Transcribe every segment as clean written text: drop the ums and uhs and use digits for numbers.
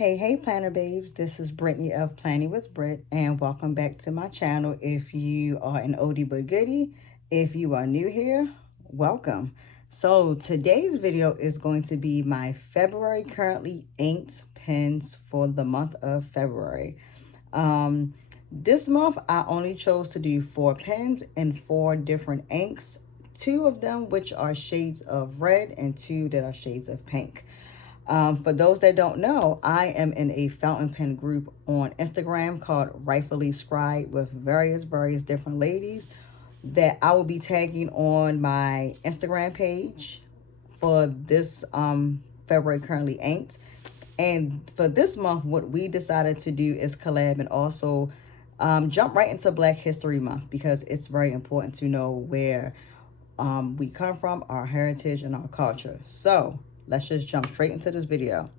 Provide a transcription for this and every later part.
Hey, planner babes. This is Brittany of Planning with Brit, and welcome back to my channel. If you are an oldie but goodie, if you are new here, welcome. So today's video is going to be my February currently inked pens for the month of February. This month I only chose to do 4 pens and 4 different inks, 2 of them which are shades of red and 2 that are shades of pink. For those that don't know, I am in a fountain pen group on Instagram called Rightfully Scribe with various different ladies that I will be tagging on my Instagram page for this February currently inked. And for this month, what we decided to do is collab and also jump right into Black History Month because it's very important to know where we come from, our heritage, and our culture. So let's just jump straight into this video.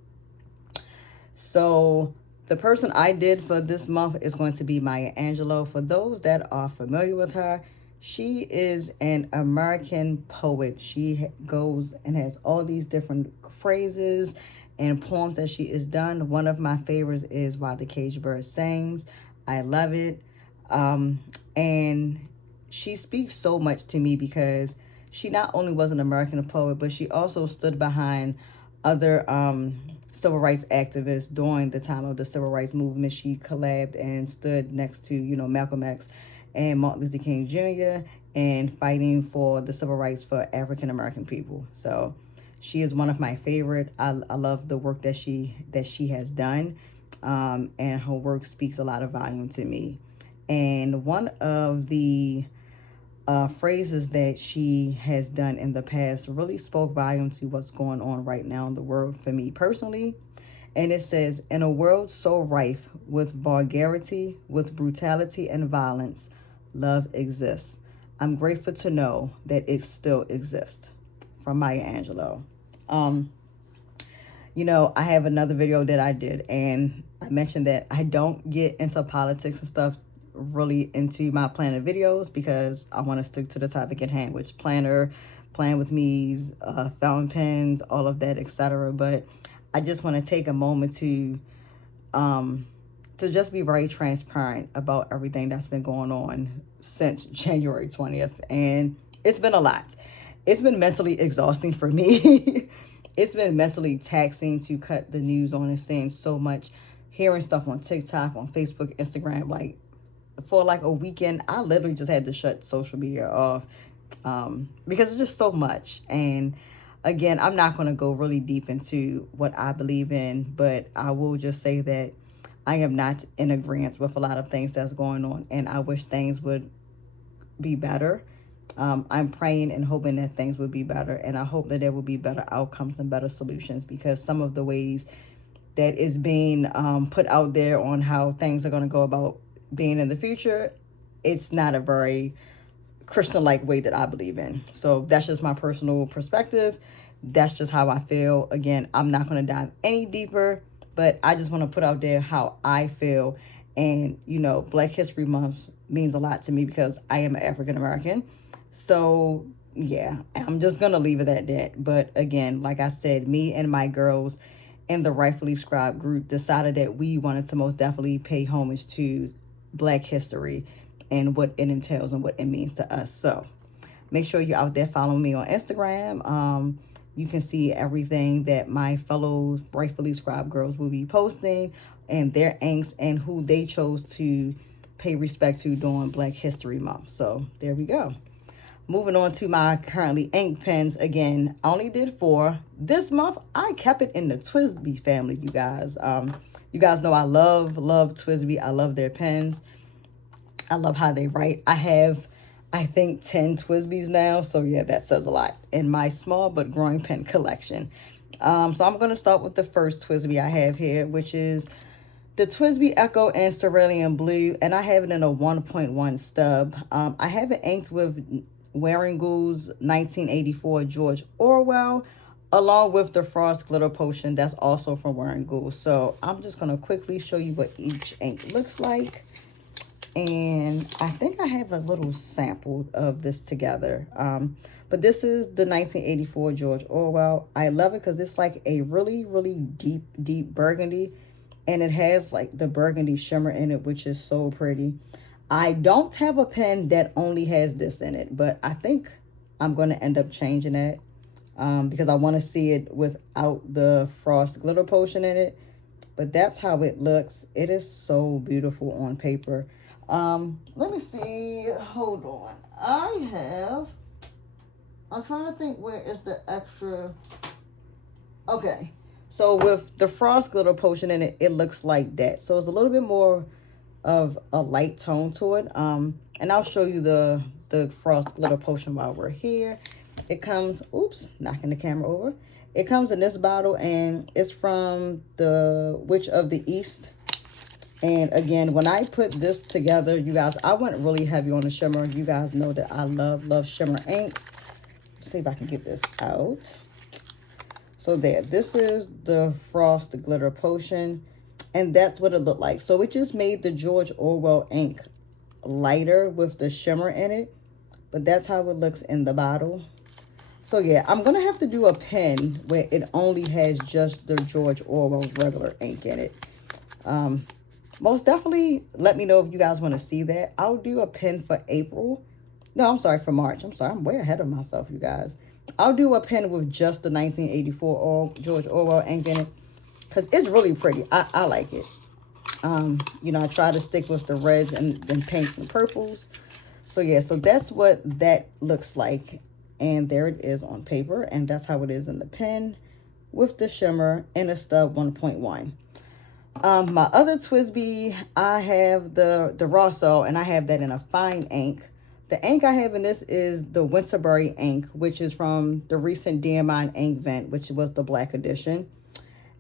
So the person I did for this month is going to be Maya Angelou. For those that are familiar with her, she is an American poet. She goes and has all these different phrases and poems that she has done. One of my favorites is While the Caged Bird Sings. I love it. And she speaks so much to me because she not only was an American poet, but she also stood behind other civil rights activists during the time of the civil rights movement. She collabed and stood next to, Malcolm X and Martin Luther King Jr. and fighting for the civil rights for African American people. So she is one of my favorite. I love the work that she has done, and her work speaks a lot of volume to me. And one of the phrases that she has done in the past really spoke volume to what's going on right now in the world for me personally. And it says, in a world so rife with vulgarity, with brutality and violence, love exists. I'm grateful to know that it still exists. From Maya Angelou. I have another video that I did, and I mentioned that I don't get into politics and stuff really into my planner videos because I want to stick to the topic at hand, which planner, plan with me's, fountain pens, all of that, etc. But I just want to take a moment to just be very transparent about everything that's been going on since January 20th. And it's been a lot. It's been mentally exhausting for me. It's been mentally taxing to cut the news on and seeing so much, hearing stuff on TikTok, on Facebook, Instagram. Like, for like a weekend, I literally just had to shut social media off because it's just so much. And again, I'm not going to go really deep into what I believe in, but I will just say that I am not in agreement with a lot of things that's going on, and I wish things would be better. I'm praying and hoping that things would be better, and I hope that there will be better outcomes and better solutions, because some of the ways that is being put out there on how things are going to go about being in the future, it's not a very Christian-like way that I believe in. So that's just my personal perspective. That's just how I feel. Again, I'm not going to dive any deeper, but I just want to put out there how I feel. And, Black History Month means a lot to me because I am an African American. So, yeah, I'm just going to leave it at that. But again, like I said, me and my girls in the Rightfully Scribe group decided that we wanted to most definitely pay homage to Black history and what it entails and what it means to us. So make sure you're out there following me on Instagram. You can see everything that my fellow Rightfully Scribe girls will be posting and their inks and who they chose to pay respect to during Black History Month. So there we go. Moving on to my currently ink pens. Again, I only did 4. This month, I kept it in the TWSBI family, you guys. You guys know I love TWSBI. I love their pens. I love how they write. I have, I think, 10 TWSBIs now. So, yeah, that says a lot in my small but growing pen collection. So I'm going to start with the first TWSBI I have here, which is the TWSBI Eco in Ceraleun Blue. And I have it in a 1.1 stub. I have it inked with Wearingeul's 1984 George Orwel, along with the Frost Glitter Potion that's also from Wearingeul. So I'm just going to quickly show you what each ink looks like. And I think I have a little sample of this together. But this is the 1984 George Orwel. I love it because it's like a really, really deep burgundy. And it has like the burgundy shimmer in it, which is so pretty. I don't have a pen that only has this in it, but I think I'm going to end up changing that because I want to see it without the frost glitter potion in it. But that's how it looks. It is so beautiful on paper. Let me see. Hold on. I'm trying to think where is the extra. Okay. So with the frost glitter potion in it, it looks like that. So it's a little bit more of a light tone to it. And I'll show you the frost glitter potion while we're here. It comes, oops, knocking the camera over. It comes in this bottle, and it's from the Witch of the East. And again, when I put this together, you guys, I went really heavy on the shimmer. You guys know that I love shimmer inks. Let's see if I can get this out. So there, this is the Frost Glitter Potion, and that's what it looked like. So it just made the George Orwell ink lighter with the shimmer in it, but that's how it looks in the bottle. So yeah, I'm going to have to do a pen where it only has just the George Orwell's regular ink in it. Most definitely let me know if you guys want to see that. I'll do a pen for April. No, I'm sorry, for March. I'm sorry, I'm way ahead of myself, you guys. I'll do a pen with just the 1984 George Orwell ink in it because it's really pretty. I like it. You know, I try to stick with the reds and pinks and purples. So yeah, so that's what that looks like. And there it is on paper. And that's how it is in the pen with the shimmer and a stub 1.1. My other TWSBI, I have the Rosso, and I have that in a fine ink. The ink I have in this is the Winterberry ink, which is from the recent Diamine Inkvent, which was the black edition.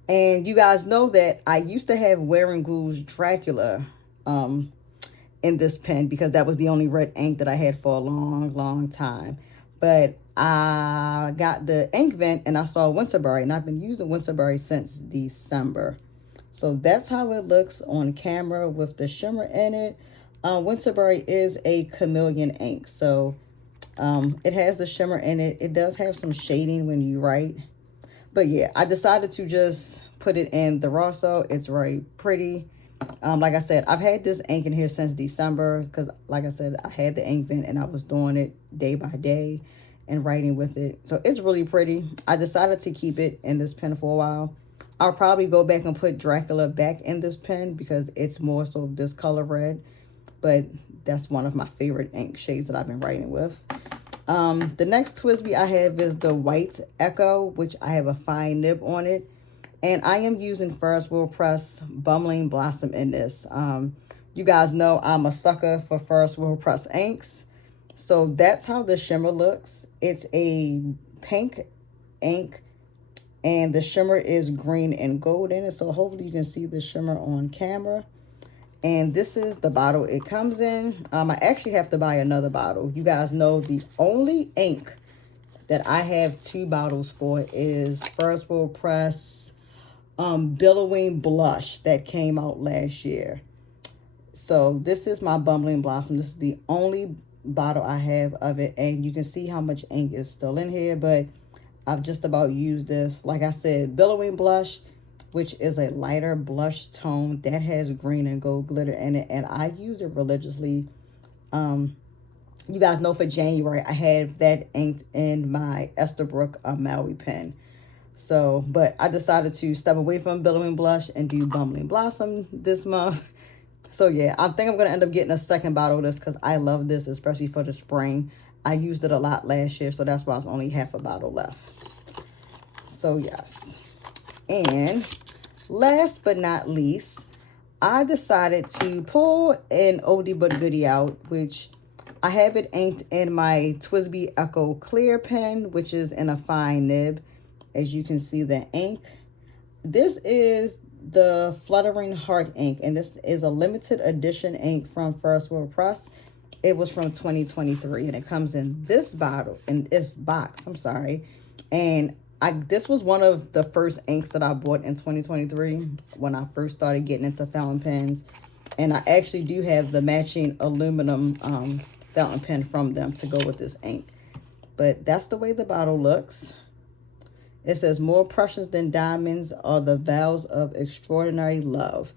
And you guys know that I used to have Wearingeul's Dracula in this pen because that was the only red ink that I had for a long time. But I got the Inkvent and I saw Winterberry, and I've been using Winterberry since December. So that's how it looks on camera with the shimmer in it. Winterberry is a chameleon ink, so it has the shimmer in it. It does have some shading when you write. But yeah, I decided to just put it in the Rosso. It's very pretty. Like I said, I've had this ink in here since December because, like I said, I had the Inkvent and I was doing it day by day and writing with it. So it's really pretty. I decided to keep it in this pen for a while. I'll probably go back and put Dracula back in this pen because it's more so this color red. But that's one of my favorite ink shades that I've been writing with. The next TWSBI I have is the White Echo, which I have a fine nib on it. And I am using Ferris Whell Press Bumbling Blossom in this. You guys know I'm a sucker for Ferris Whell Press inks. So that's how the shimmer looks. It's a pink ink, and the shimmer is green and gold in it. So hopefully you can see the shimmer on camera. And this is the bottle it comes in. I actually have to buy another bottle. You guys know the only ink that I have 2 bottles for is Ferris Whell Press Billowing Blush that came out last year. So this is my Bumbling Blossom. This is the only bottle I have of it. And you can see how much ink is still in here. But I've just about used this. Like I said, Billowing Blush, which is a lighter blush tone that has green and gold glitter in it. And I use it religiously. You guys know for January, I have that inked in my Esterbrook Maui pen. So, but I decided to step away from Billowing Blush and do Bumbling Blossom this month. So yeah, I think I'm going to end up getting a second bottle of this because I love this, especially for the spring. I used it a lot last year, so that's why it's only half a bottle left. So yes. And last but not least, I decided to pull an oldie but goodie out, which I have it inked in my TWSBI Eco Clear pen, which is in a fine nib. As you can see the ink. This is the Fluttering Heart ink, and this is a limited edition ink from Ferris Whell Press. It was from 2023, and it comes in this bottle, in this box, I'm sorry. And this was one of the first inks that I bought in 2023 when I first started getting into fountain pens. And I actually do have the matching aluminum fountain pen from them to go with this ink. But that's the way the bottle looks. It says, more precious than diamonds are the vows of extraordinary love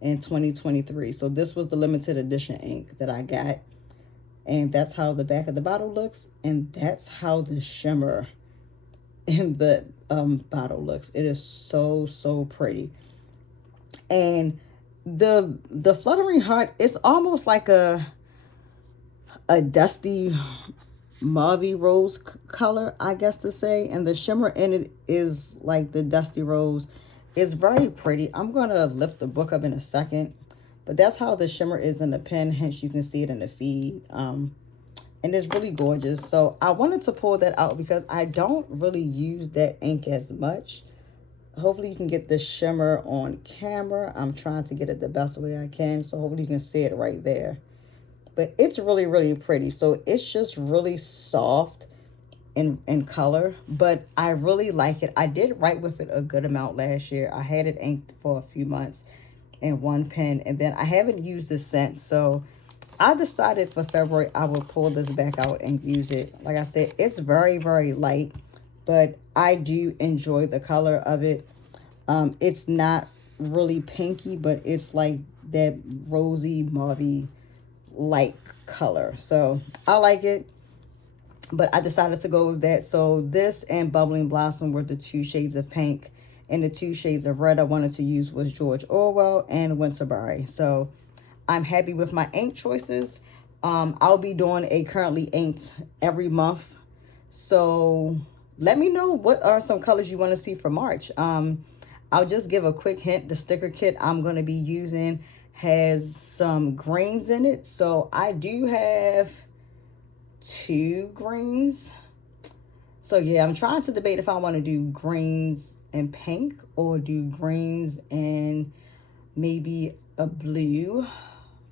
in 2023. So this was the limited edition ink that I got. And that's how the back of the bottle looks. And that's how the shimmer in the bottle looks. It is so, so pretty. And the fluttering heart is almost like a dusty mauve rose color, I guess to say. And the shimmer in it is like the dusty rose. It's very pretty. I'm going to lift the book up in a second. But that's how the shimmer is in the pen. Hence, you can see it in the feed. And it's really gorgeous. So I wanted to pull that out because I don't really use that ink as much. Hopefully you can get the shimmer on camera. I'm trying to get it the best way I can. So hopefully you can see it right there. But it's really, really pretty. So it's just really soft in color. But I really like it. I did write with it a good amount last year. I had it inked for a few months in one pen. And then I haven't used it since. So I decided for February I will pull this back out and use it. Like I said, it's very, very light. But I do enjoy the color of it. It's not really pinky, but it's like that rosy, mauve light color. So I like it, but I decided to go with that. So this and Bubbling Blossom were the 2 shades of pink. And the 2 shades of red I wanted to use was George Orwel and Winterberry. So I'm happy with my ink choices. I'll be doing a currently inked every month. So let me know what are some colors you want to see for March. I'll just give a quick hint. The sticker kit I'm going to be using has some greens in it. So I do have 2 greens. So yeah, I'm trying to debate if I want to do greens and pink or do greens and maybe a blue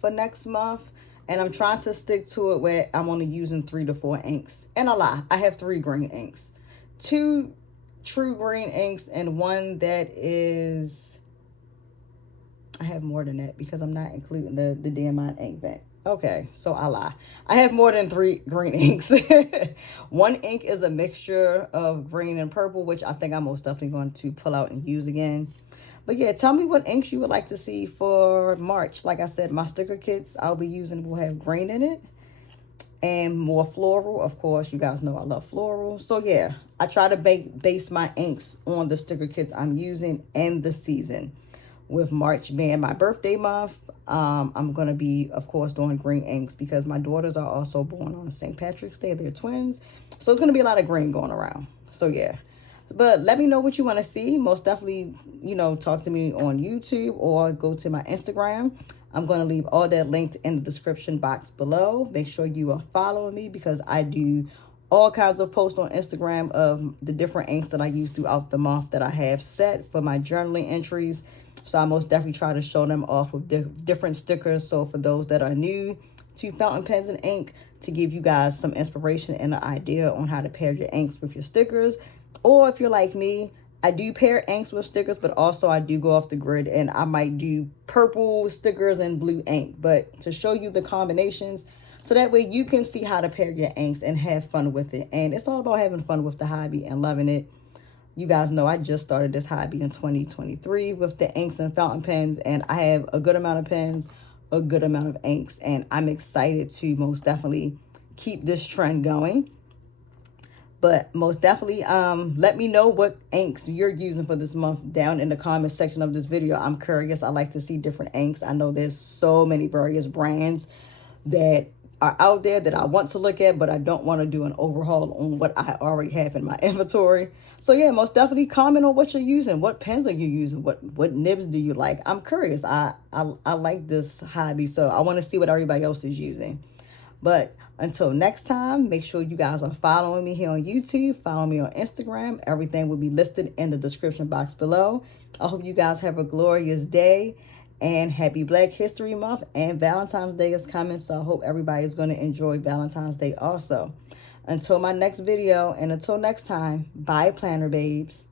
for next month. And I'm trying to stick to it where I'm only using 3 to 4 inks. And a lie, I have 3 green inks. 2 true green inks and 1 that is, I have more than that because I'm not including the Diamine Inkvent. Okay, so I lie. I have more than 3 green inks. 1 ink is a mixture of green and purple, which I think I'm most definitely going to pull out and use again. But yeah, tell me what inks you would like to see for March. Like I said, my sticker kits I'll be using will have green in it. And more floral. Of course, you guys know I love floral. So yeah, I try to base my inks on the sticker kits I'm using and the season. With March being my birthday month, I'm going to be, of course, doing green inks because my daughters are also born on St. Patrick's Day. They're twins. So it's going to be a lot of green going around. So yeah. But let me know what you want to see. Most definitely, you know, talk to me on YouTube or go to my Instagram. I'm going to leave all that linked in the description box below. Make sure you are following me because I do all kinds of posts on Instagram of the different inks that I use throughout the month that I have set for my journaling entries. So I most definitely try to show them off with different stickers. So for those that are new to fountain pens and ink, to give you guys some inspiration and an idea on how to pair your inks with your stickers. Or if you're like me, I do pair inks with stickers, but also I do go off the grid and I might do purple stickers and blue ink. But to show you the combinations, so that way you can see how to pair your inks and have fun with it. And it's all about having fun with the hobby and loving it. You guys know I just started this hobby in 2023 with the inks and fountain pens. And I have a good amount of pens, a good amount of inks. And I'm excited to most definitely keep this trend going. But most definitely, let me know what inks you're using for this month down in the comment section of this video. I'm curious. I like to see different inks. I know there's so many various brands that are out there that I want to look at, but I don't want to do an overhaul on what I already have in my inventory. So yeah, most definitely comment on what you're using. What pens are you using? What nibs do you like? I'm curious. I like this hobby, so I want to see what everybody else is using. But until next time, make sure you guys are following me here on YouTube. Follow me on Instagram. Everything will be listed in the description box below. I hope you guys have a glorious day and happy Black History Month. And Valentine's Day is coming, so I hope everybody's going to enjoy Valentine's Day also. Until my next video and until next time, bye planner babes.